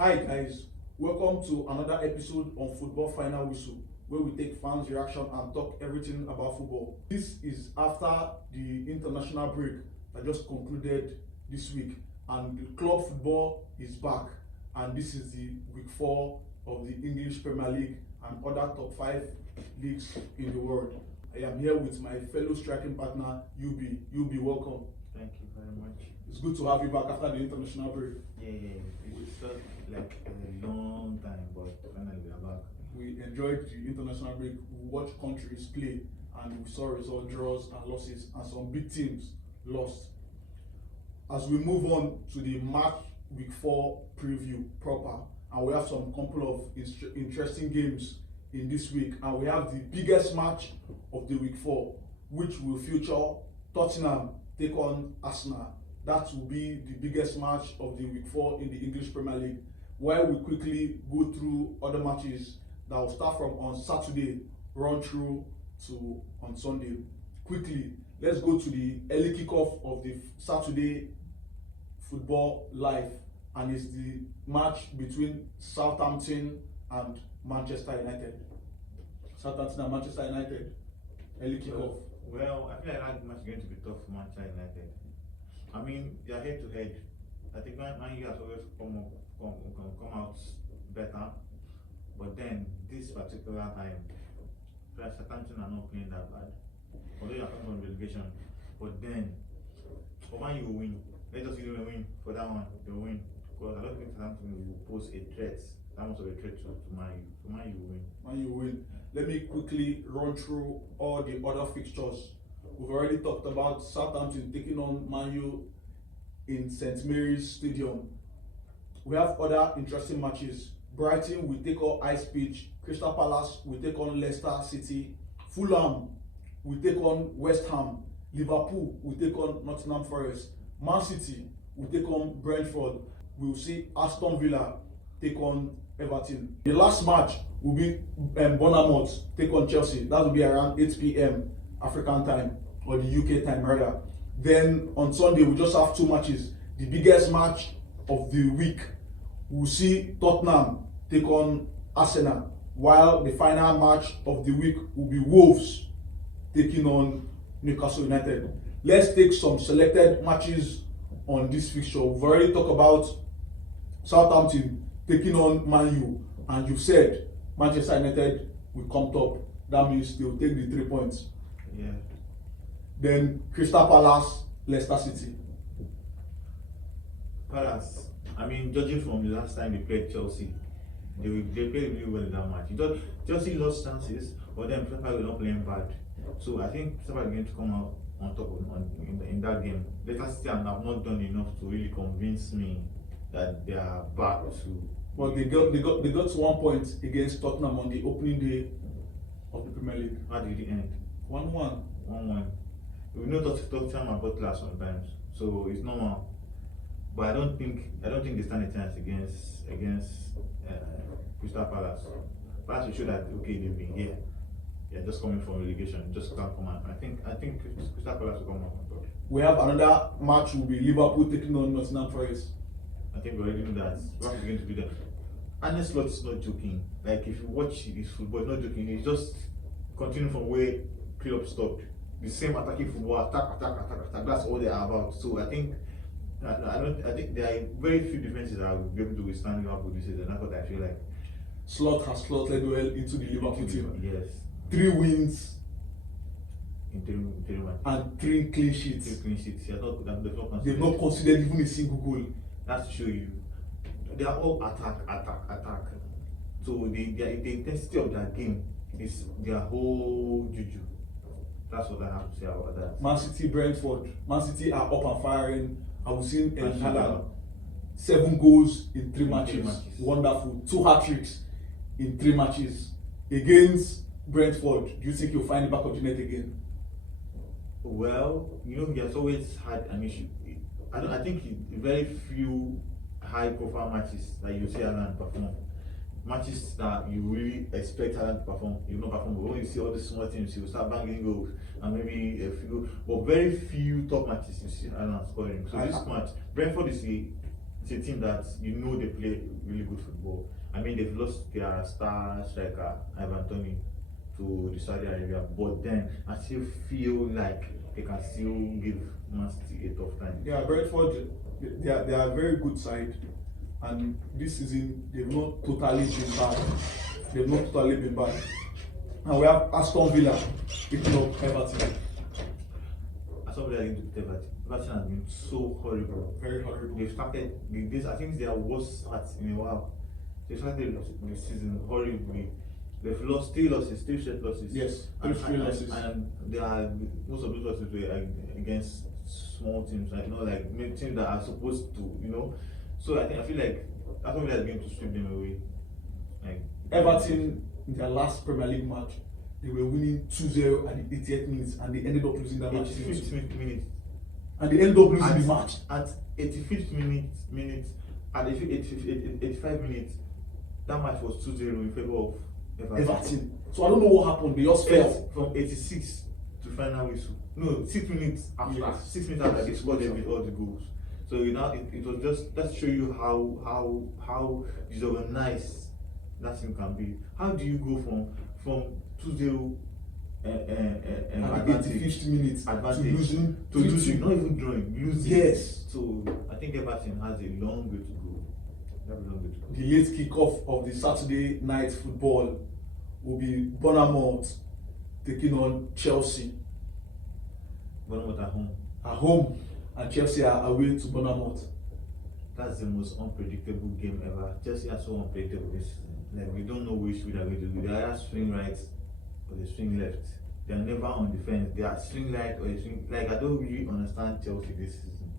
Hi guys, welcome to another episode on Football Final Whistle, where we take fans' reaction and talk everything about football. This is after the international break that just concluded this week, and the club football is back, and this is the week 4 of the English Premier League and other top 5 leagues in the world. I am here with my fellow striking partner, UB. UB, welcome. Thank you very much. It's good to have you back after the international break. Yeah. It felt like a long time, but finally we are back. We enjoyed the international break. We watched countries play, and we saw results, draws and losses, and some big teams lost. As we move on to the match week 4 preview proper, and we have some couple of interesting games in this week, and we have the biggest match of the week 4, which will feature Tottenham take on Arsenal. That will be the biggest match of the week 4 in the English Premier League. While we quickly go through other matches that will start from on Saturday, run through to on Sunday. Quickly, let's go to the early kickoff of the Saturday football live, and it's the match between Southampton and Manchester United. Southampton and Manchester United, early kickoff. Well, I feel like that match is going to be tough for Manchester United. I mean, they are head to head. I think Man U has always come out better, but then this particular time, Southampton are not playing that bad. Although they are coming from relegation, but then Man U will win. Let us give them a win for that one. They will win, because I don't think Southampton will pose a threat. That much of a threat to Man U. So Man U will win. Man U will win. Let me quickly run through all the other fixtures. We've already talked about Southampton taking on Man U in St. Mary's Stadium. We have other interesting matches. Brighton will take on Ice Pitch. Crystal Palace will take on Leicester City. Fulham will take on West Ham. Liverpool will take on Nottingham Forest. Man City will take on Brentford. We will see Aston Villa take on Everton. The last match will be Bournemouth take on Chelsea. That will be around 8 p.m. African time, or the UK time rather. Then on Sunday we just have 2 matches. The biggest match of the week, we'll see Tottenham take on Arsenal, while the final match of the week will be Wolves taking on Newcastle United. Let's take some selected matches on this fixture. We've already talked about Southampton taking on Man U, and you've said Manchester United will come top. That means they will take the 3 points. Yeah. Then Crystal Palace, Leicester City. Palace. I mean, judging from the last time they played Chelsea, they played really well in that match. Chelsea lost chances, but then Crystal Palace were not playing bad. So I think Crystal Palace are going to come out on top in that game. Leicester City have not done enough to really convince me that they are back to. But they got 1 point against Tottenham on the opening day of the Premier League. How did it end? 1-1. 1-1. We know Tottenham are butler sometimes, so it's normal. But I don't think they stand a chance against Crystal Palace. Palace will show that okay, they've been here. They're just coming from relegation, just can't come out. I think Crystal Palace will come out on top. We have another match, will be Liverpool taking on Nottingham Forest. I think we already know that. What is going to be there? Arne Slot is not joking. Like, if you watch his football, not joking. He's just continuing from where Klopp stopped. The same attacking football, attack. That's all they are about. So I think there are very few defenses that will be able to withstand Liverpool this season. That's what I feel like. Slot has slotted well into the Liverpool team. Yes. 3 wins in three matches. And 3 clean sheets. 3 clean sheets. They've not considered even a single goal. That's to show you. They are all attack. So the intensity of their game is their whole juju. That's what I have to say about that. Man City, Brentford. Man City are up and firing. I was seeing Haaland 7 goals in 3 matches. Wonderful. 2 hat-tricks in 3 matches. Against Brentford, do you think you'll find the back of the net again? Well, he has always had an issue. I think very few high-profile matches that you see Haaland perform. Matches that you really expect Haaland to perform, he will not perform. But when you see all the small teams, he will start banging goals and maybe a few. But very few top matches you see Haaland scoring. So this match, Brentford is it's a team that you know they play really good football. I mean, they've lost their star striker Ivan Toney to the Saudi Arabia, but then I still feel like they can still give Man City a tough time. Yeah, Brentford, they are a very good side, and this season they've not totally been bad. They've not totally been bad. And we have Aston Villa picking up Everton. Aston Villa didn't beat Everton. Everton has been so horrible. Very horrible. They've started this. I think they are worst start in a while. They started the season horribly. They've lost 3 losses, 3 straight losses. Yes, three losses. And they are most of those losses were against small teams, like teams that are supposed to, So I feel like Aston Villa is going to sweep them away. Like Everton, in their last Premier League match, they were winning 2-0 at the 88th minute, and they ended up losing that match. 85th minute. And they ended up losing the match. At 85th minute, at 85 minutes, that match was 2-0 in favor of Everton. So I don't know what happened. They just fell from 86 to final whistle. No, 6 minutes after. Yes. 6 minutes after they scored all the goals. So it was just to show you how disorganized that team can be. How do you go from 2-0 at the 85th minute to losing, not even drawing, losing? Yes. So I think Everton has a long way to go. The late kick-off of the Saturday night football will be Bournemouth taking on Chelsea. Bournemouth at home. At home, and Chelsea are away to Bournemouth. That's the most unpredictable game ever. Chelsea are so unpredictable this season. Like, we don't know which way they're going to do. They either swing right or they swing left. They are never on defense. They are swing right or they swing. Like, I don't really understand Chelsea this season,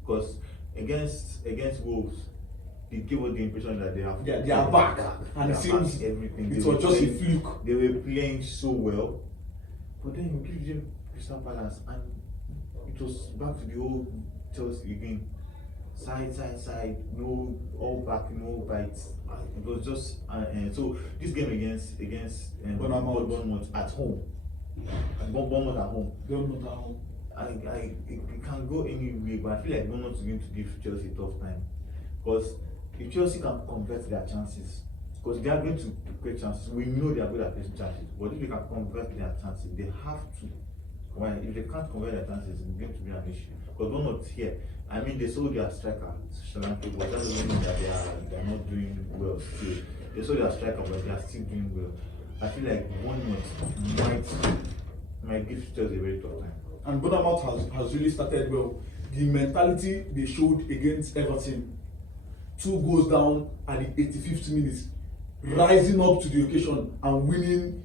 because against Wolves, they give us the impression that they are back, and it seems everything. It was just a fluke. They were playing so well, but then you give them Crystal Palace, and it was back to the old Chelsea again. Side, no all back, no bites. It was just so this game against Bournemouth at home, and Bournemouth at home. It can go any way, but I feel like Bournemouth is going to give Chelsea a tough time, because if Chelsea can convert their chances, because they are going to create chances, we know they are good at creating chances, but if they can convert their chances, they have to. Well, if they can't convert their chances, it's going to be an issue. Because Bournemouth here, I mean, they sold their striker, Solanke, but that doesn't mean that they are not doing well still. They sold their striker, but they are still doing well. I feel like Bournemouth might give Chelsea a very tough time. And Bournemouth has really started well. The mentality they showed against Everton, 2 goals down at the 85th minute, rising up to the occasion and winning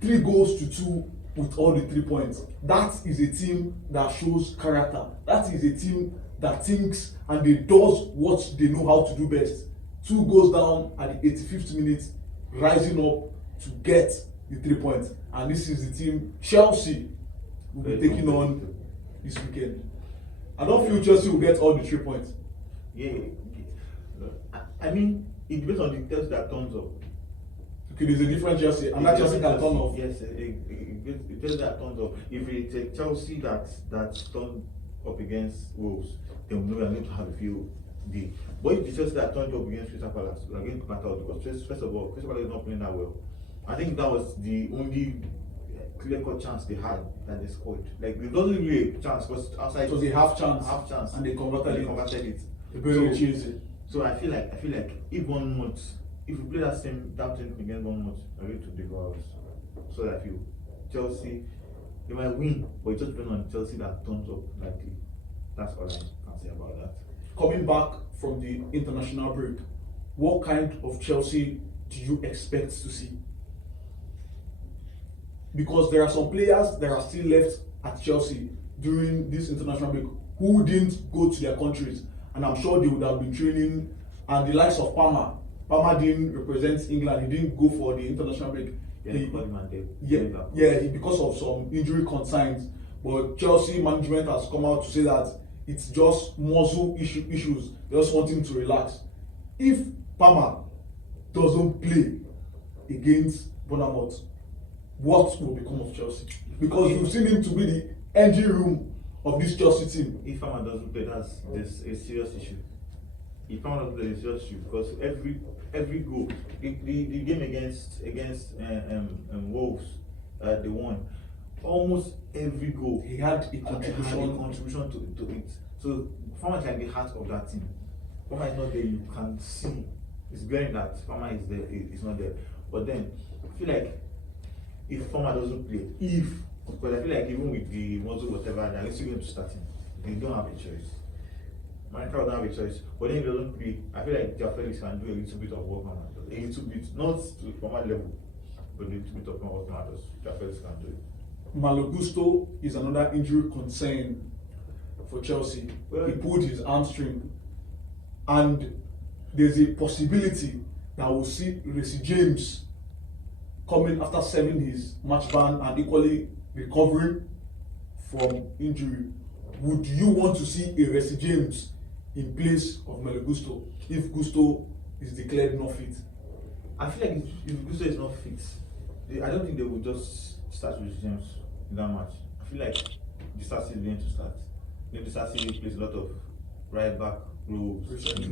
3 goals to 2 with all the 3 points. That is a team that shows character. That is a team that thinks and they does what they know how to do best. 2 goals down at the 85th minute, rising up to get the 3 points. And this is the team Chelsea will be taking on this weekend. I don't feel Chelsea will get all the 3 points. Yeah. I mean, it depends on the Chelsea that turns up. Okay, there's a different Chelsea, and that Chelsea can turn off. Yes, it Chelsea that turns up. If it's a Chelsea that's turned up against Wolves, then we know we are going to have a few days. But if the Chelsea that turned up against Crystal Palace, we are going to matter out, because first of all, Crystal Palace is not playing that well. I think that was the only clear-cut chance they had that they scored. Like, it wasn't really a chance, because outside it was a half chance, and they converted it. They barely changed it. So I feel like if we play that same team against Bournemouth, we're going to devour us. So I feel Chelsea, they might win, but it just depends on Chelsea that turns up likely. That's all I can say about that. Coming back from the international break, what kind of Chelsea do you expect to see? Because there are some players that are still left at Chelsea during this international break who didn't go to their countries, and I'm sure they would have been training. And the likes of Palmer didn't represent England. He didn't go for the international break. Because of some injury concerns. But Chelsea management has come out to say that it's just muscle issues. They just want him to relax. If Palmer doesn't play against Bournemouth, what will become of Chelsea? Because you've seen him to be the engine room of this Chelsea team. If Palmer doesn't play, there's a serious issue. If Palmer doesn't play, it's just you because every goal, the game against Wolves, they won. Almost every goal He had a had a contribution. contribution to it. So Palmer is like the heart of that team. Palmer is not there, you can see. It's glaring that Palmer is there, it's not there. But then I feel like if Palmer doesn't play, because I feel like even with the Mozo whatever, they're still going to start him. They don't have a choice. Minecraft don't have a choice. But then if he doesn't play, I feel like Felix can do a little bit of work on it. A little bit, not to Palmer level, but a little bit of work on it. Felix can do it. Malo Gusto is another injury concern for Chelsea. Well, he pulled his hamstring, and there's a possibility that we'll see Reece James coming after serving his match ban and equally recovering from injury. Would you want to see a Reece James in place of Malo Gusto if Gusto is declared not fit? I feel like if Gusto is not fit, I don't think they will just start with James in that match. I feel like the start is going to start. The start series plays a lot of right back roles recently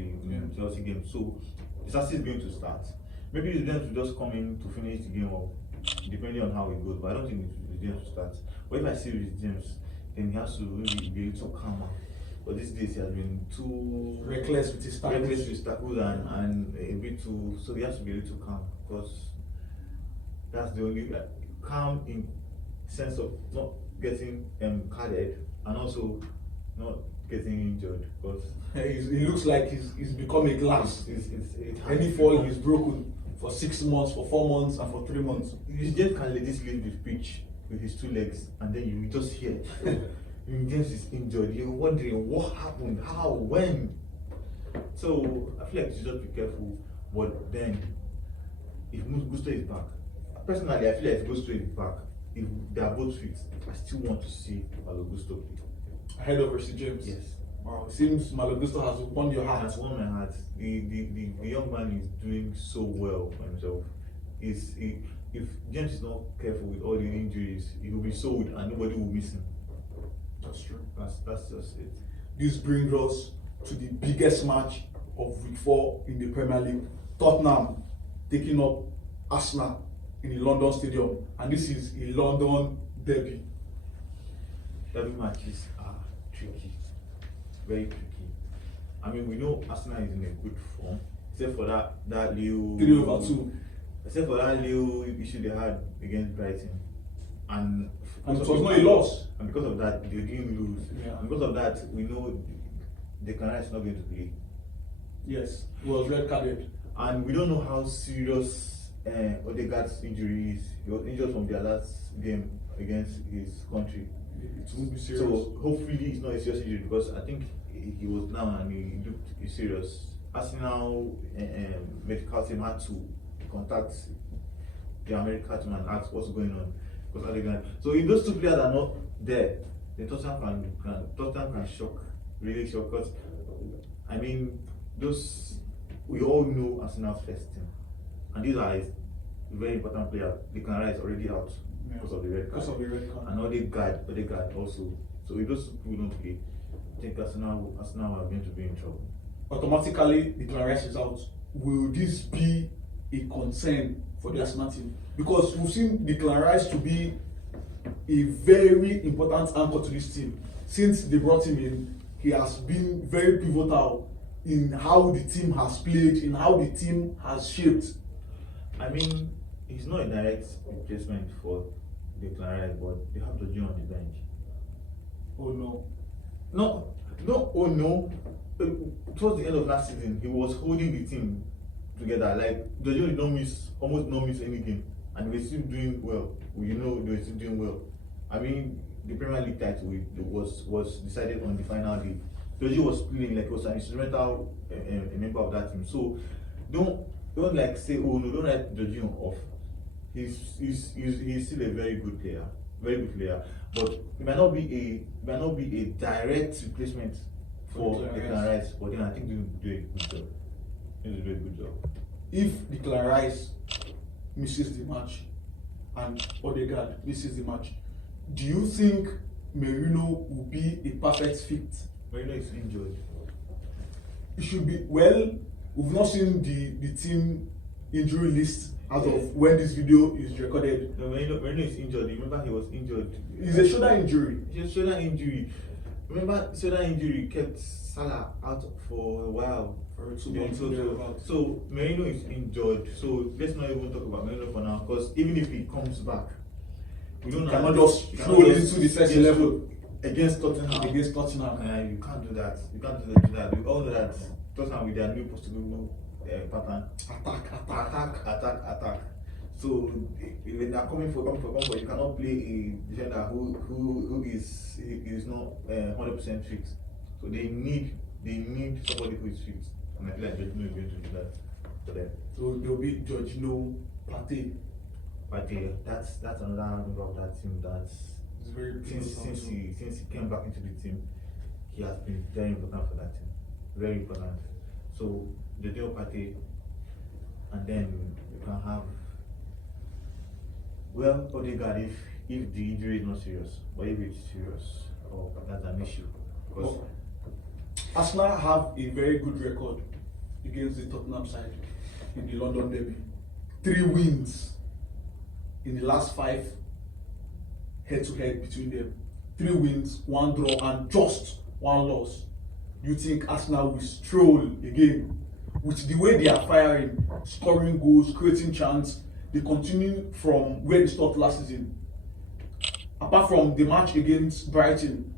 in Chelsea games. So the start is going to start. Maybe it's going to just come in to finish the game up, depending on how it goes. But I don't think it's going to start. But if I see with James, then he has to really be a little calmer. But these days he has been too reckless with his tackles and a bit too. So he has to be a little calm because that's the only calm in sense of not getting carded and also not getting injured because he looks like he's become a glass. Any fall he's broken for 6 months, for 4 months, and for 3 months. You just can't let this leave the pitch with his 2 legs and then you just hear James is injured. You're wondering what happened, how, when. So I feel like you should just be careful. But then if Gusto is back, personally I feel like if Gusto is back, if they are both fit, I still want to see Malo Gusto play. Ahead of Reece James? Yes. Wow, it seems Malo Gusto has won your heart. Has won my heart. The young man is doing so well for himself. If James is not careful with all the injuries, he will be sold and nobody will miss him. That's true. That's just it. This brings us to the biggest match of week 4 in the Premier League. Tottenham taking up Arsenal in the London Stadium, and this is a London derby. Derby matches are tricky, very tricky. I mean, we know Arsenal is in a good form, except for that little 3/2. Except for that little issue they had against Brighton, and it was not a loss. And because of that, they didn't lose. Yeah. And because of that, we know the Canary is not going to play. Yes, he was red carded, and we don't know how serious Odegaard's injury is. He was injured from their last game against his country. It won't be serious. So hopefully it's not a serious injury because I think he was down and he looked serious. Arsenal medical team had to contact the American team and ask what's going on because Odegaard. So if those 2 players are not there, then Tottenham can really shock. Because I mean, we all know Arsenal's first team, and these are very important players. The Canary is already out because of the red card. And Odegaard also. So if those people don't play, I think Arsenal are going to be in trouble. Automatically, the Clarice is out. Will this be a concern for the Arsenal team? Because we've seen the Clarice to be a very important anchor to this team. Since they brought him in, he has been very pivotal in how the team has played, in how the team has shaped. I mean, he's not a direct replacement for the Clarice, but they have Jorginho on the bench. Oh no. No, oh no. Towards the end of last season, he was holding the team together. Like, Jorginho did almost not miss any game, and they were still doing well. They were still doing well. I mean, the Premier League title was decided on the final day. Jorginho was playing like he was an instrumental a member of that team. So don't like say, oh no, don't write Jorginho off. He's still a very good player, but it might not be a direct replacement for the Clarice. But then I think he'll do a good job. He'll do a good job. If the Clarice misses the match and Odegaard misses the match, do you think Merino will be a perfect fit? Merino is injured. it should be, well, we've not seen the team injury list as of when this video is recorded. No, Merino is injured. Remember, he was injured. It's a shoulder injury. It's a shoulder injury. Remember, shoulder injury kept Salah out for a while. For 2 Yeah, months. so Merino is injured. So let's not even talk about Merino for now, because even if he comes back, we don't cannot just throw it into the first level against Tottenham. Against Tottenham. You can't do that. You can't do that. We all know that Tottenham with their new possible pattern. Attack. So when they're coming for comfort, you cannot play a defender who is not 100% fit. So they need somebody who is fit, and I feel like Jorginho is going to do that for them. So there'll be Jorginho, Partey. That's another member of that team that's very since he came back into the team, he has been very important for that team. Very important. So Jorginho, Partey, and then you can have, well, Odegaard if the injury is not serious, but if it's serious, that's an issue. Because Arsenal have a very good record against the Tottenham side in the London derby. 3 wins in the last 5 head-to-head between them. 3 wins, 1 draw, and just 1 loss. You think Arsenal will stroll again with the way they are firing, scoring goals, creating chance? They continue from where they stopped last season. Apart from the match against Brighton,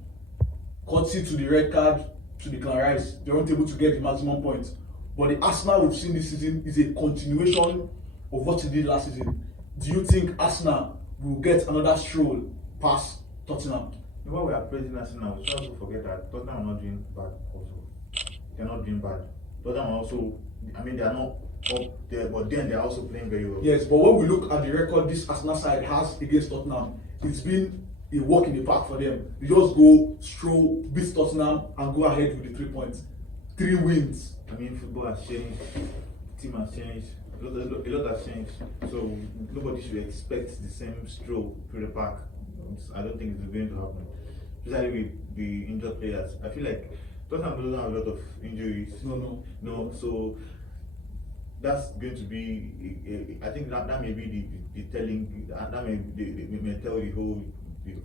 courtesy to the red card to Declan Rice, they weren't able to get the maximum points. But the Arsenal we've seen this season is a continuation of what he did last season. Do you think Arsenal will get another stroll past Tottenham? While we are praising Arsenal, we should also forget that Tottenham are not doing bad also. They're not doing bad. Tottenham are also, they are not up there, but then they're also playing very well. Yes, but when we look at the record this Arsenal side has against Tottenham, it's been a walk in the park for them. They just go, stroll, beat Tottenham, and go ahead with the 3 points. 3 wins. Football has changed, team has changed, a lot has changed. So nobody should expect the same stroll through the park. I don't think it's going to happen. Especially with the injured players. I feel like Tottenham doesn't have a lot of injuries. No. So that's going to be. I think that may be the telling. That may tell the whole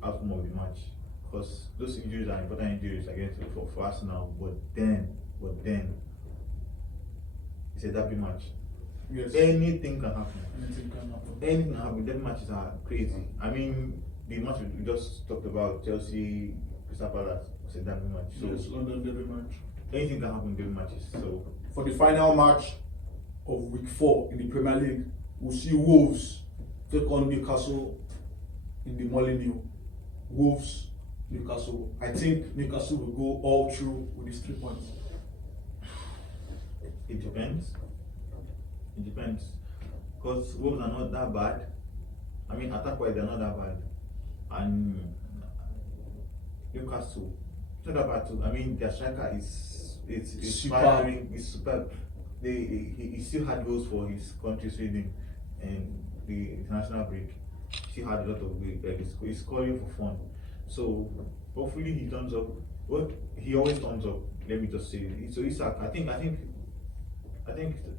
outcome of the match, because those injuries are important injuries against for Arsenal. But then it's a derby match. Yes. Anything can happen. Anything can happen. Anything can happen. Derby matches are crazy. The match we just talked about, Chelsea, Crystal Palace, was a derby match. So yes, London derby match. Anything can happen in derby matches. So for the final match of week 4 in the Premier League, we'll see Wolves take on Newcastle in the Molineux. Wolves, Newcastle. I think Newcastle will go all through with these 3 points. It depends. Because Wolves are not that bad. Attack-wise, they're not that bad. And Newcastle, it's not that bad too. Their striker is firing. It's superb. He still had goals for his country, Sweden, and the international break. He still had a lot of he's scoring for fun. So hopefully he turns up. Well, he always turns up. Let me just say it. So Isaac, I think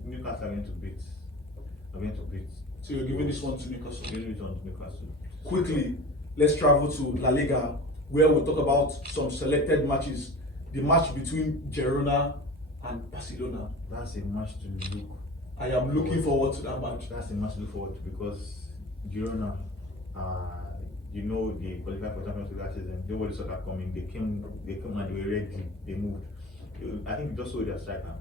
Newcastle are going to beat. So you're giving this one to Newcastle? Giving it on to Newcastle. Quickly, let's travel to La Liga, where we'll talk about some selected matches. The match between Girona and Barcelona. That's a match to look. I am looking forward to that match. That's a match to look forward to, because Girona, they qualified for Champions League last season. Nobody saw that coming. They came and they were ready. They moved. I think just saw their striker.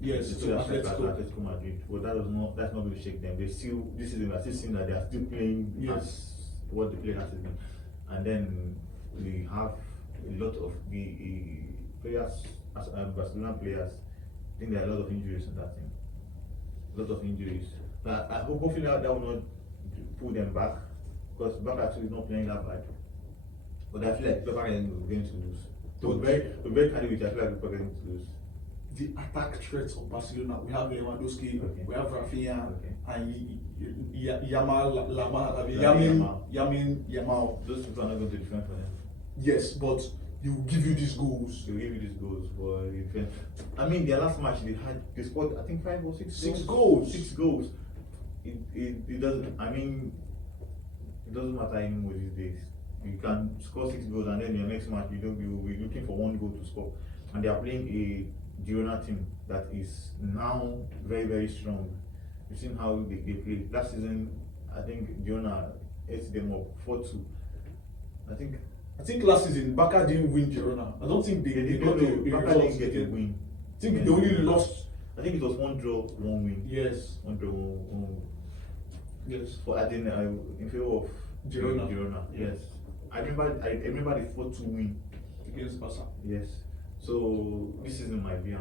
Yes, they saw their striker at Atletico Madrid. But that's not going to shake them. This season, we are still seeing that they are still playing as what they played last season. And then we have a lot of the players, as Barcelona players. I think there are a lot of injuries in that team. A lot of injuries. But hopefully that will not pull them back, because Barca is not playing that bad. But I feel like Barca is going to lose. So very carried with, I feel like Barca is going to lose. The attack threats of Barcelona, we have Lewandowski, we have Rafinha, and Yamal. Those people are not going to defend for them. Yes, but they will give you these goals. They will give you these goals, but I mean, their last match they scored, I think 5 or 6 Six goals. 6 goals. It doesn't. I mean, it doesn't matter anymore these days. You can score 6 goals and then your next match you'll be looking for 1 goal to score. And they are playing a Girona team that is now very, very strong. You've seen how they play. Last season, I think Girona ate them up 4-2. I think last season Barca didn't win Girona. I don't think they got a Barca result. didn't get a win. I think they only lost. I think it was 1 draw, 1 win. Yes. 1 draw, 1 Yes. But I think in favor of Girona. Yes. I remember the 4-2 win Against Barca. Yes. So this season might be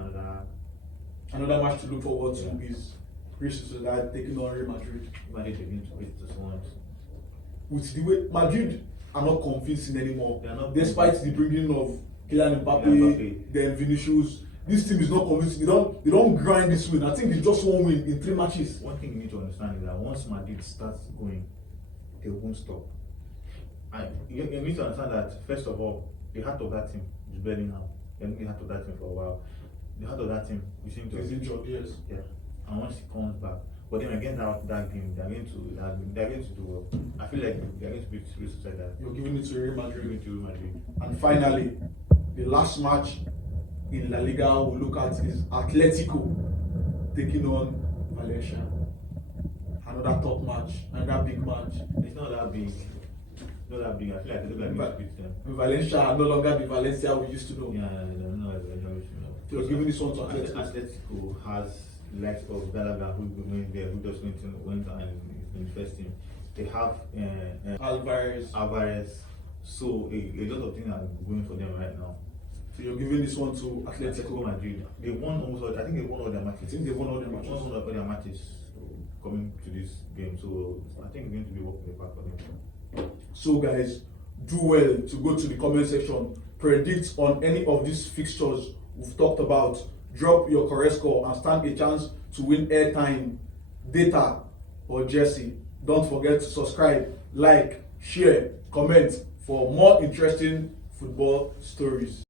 Another match to look forward to is Real Sociedad taking on Real Madrid. Madrid against this one. With the way Madrid are not convincing anymore, They are not despite the bringing of Kylian Mbappe, Mbappe. then Vinicius. This team is not convincing. They don't grind this win. I think it's just 1 win in 3 matches. One thing you need to understand is that once Madrid starts going, they won't stop. And you need to understand that first of all, the heart of that team is Bellingham. They've been the heart of that team for a while. The heart of that team, we seem to He's injured, yes. Yeah. And once he comes back, but then again that game, they're going to do well. I feel like they're going to beat Real Sociedad. You're giving it to Real They're Madrid. going to Real Madrid. And finally, the last match in La Liga we'll look at is Atletico taking on Valencia. Another top match, another big match. It's not that big. Not that big. I feel like they're going to beat them. Valencia are no longer the Valencia we used to know. Yeah, they're not as You're giving this one to Atletico. Atletico has likes of Gallagher who went there, who just went and is in the first team. They have Alvarez. So a lot of things are going for them right now. So you're giving this one to Atletico Atletico. Madrid. They won almost all. I think they won all their matches. I think they won all their matches. Won all their matches coming to this game. So I think it's going to be walking the park for them. So guys, do well to go to the comment section, predict on any of these fixtures we've talked about, drop your correct score and stand a chance to win airtime, data or jersey. Don't forget to subscribe, like, share, comment for more interesting football stories.